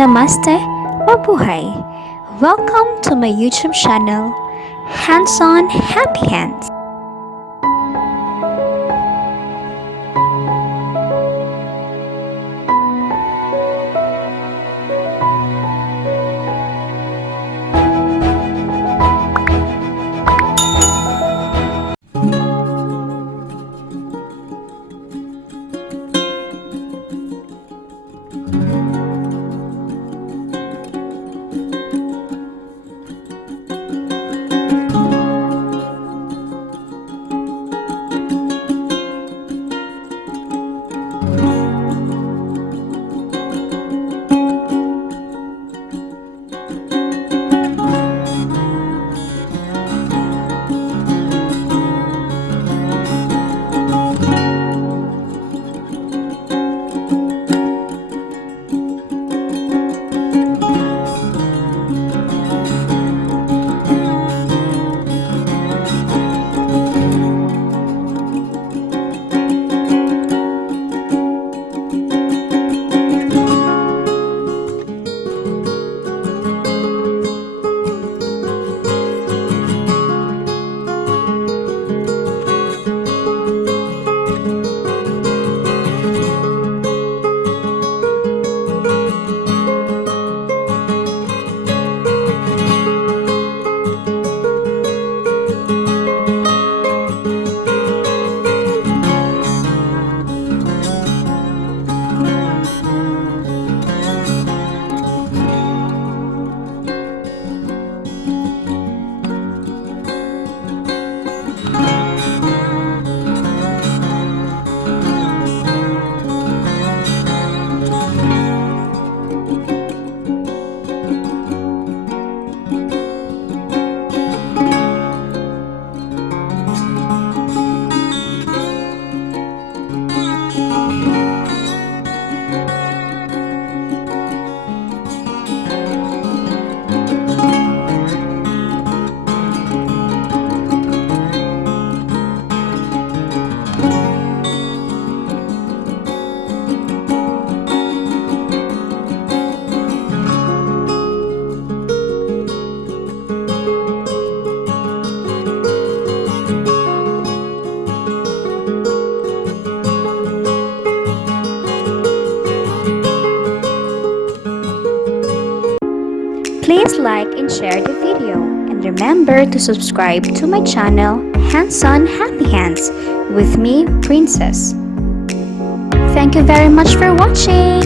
Namaste, mabuhay! Welcome to my YouTube channel, Hands On Happy Hands. Please like and share the video, and remember to subscribe to my channel, Hands On Happy Hands, with me, Princess. Thank you very much for watching!